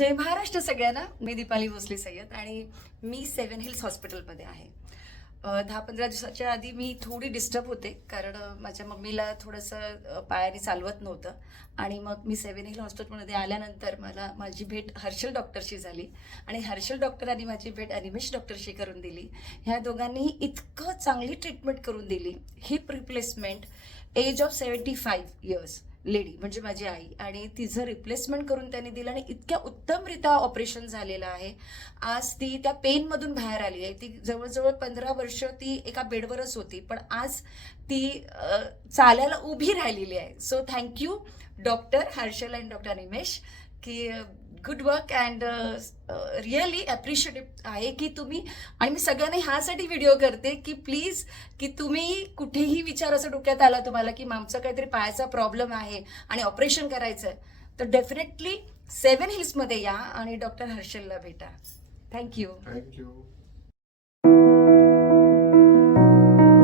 जय महाराष्ट्र सगळ्यांना. मी दीपाली भोसले सय्यद आणि मी 7 हिल्स हॉस्पिटलमध्ये आहे. 10-15 दिवसाच्या आधी मी थोडी डिस्टर्ब होते, कारण माझ्या मम्मीला थोडंसं पायाने चालवत नव्हतं. आणि मग मी 7 हिल हॉस्पिटलमध्ये आल्यानंतर मला माझी भेट हर्षल डॉक्टरशी झाली आणि हर्षल डॉक्टरांनी माझी भेट अनिमेश डॉक्टरशी करून दिली. ह्या दोघांनी इतकं चांगली ट्रीटमेंट करून दिली. Hip replacement, age of 75 years lady म्हणजे माझी आई, आणि तिचं रिप्लेसमेंट करून त्यांनी दिलं आणि इतक्या उत्तमरित्या ऑपरेशन झालेलं आहे. आज ती त्या पेनमधून बाहेर आली आहे. ती जवळजवळ 15 वर्ष ती एका बेडवरच होती, पण आज ती चालायला उभी राहिलेली आहे. So thank you doctor Harshal and doctor Animesh, की गुड वर्क अँड रिअली ॲप्रिशिएटिव्ह आहे की तुम्ही. आणि मी सगळ्यांना ह्यासाठी व्हिडिओ करते की प्लीज, की तुम्ही कुठेही विचार असं डोक्यात आला तुम्हाला की आमचा काहीतरी पायाचा प्रॉब्लेम आहे आणि ऑपरेशन करायचं आहे, तर डेफिनेटली 7 हिल्समध्ये या आणि डॉक्टर हर्षलला भेटा. थँक्यू.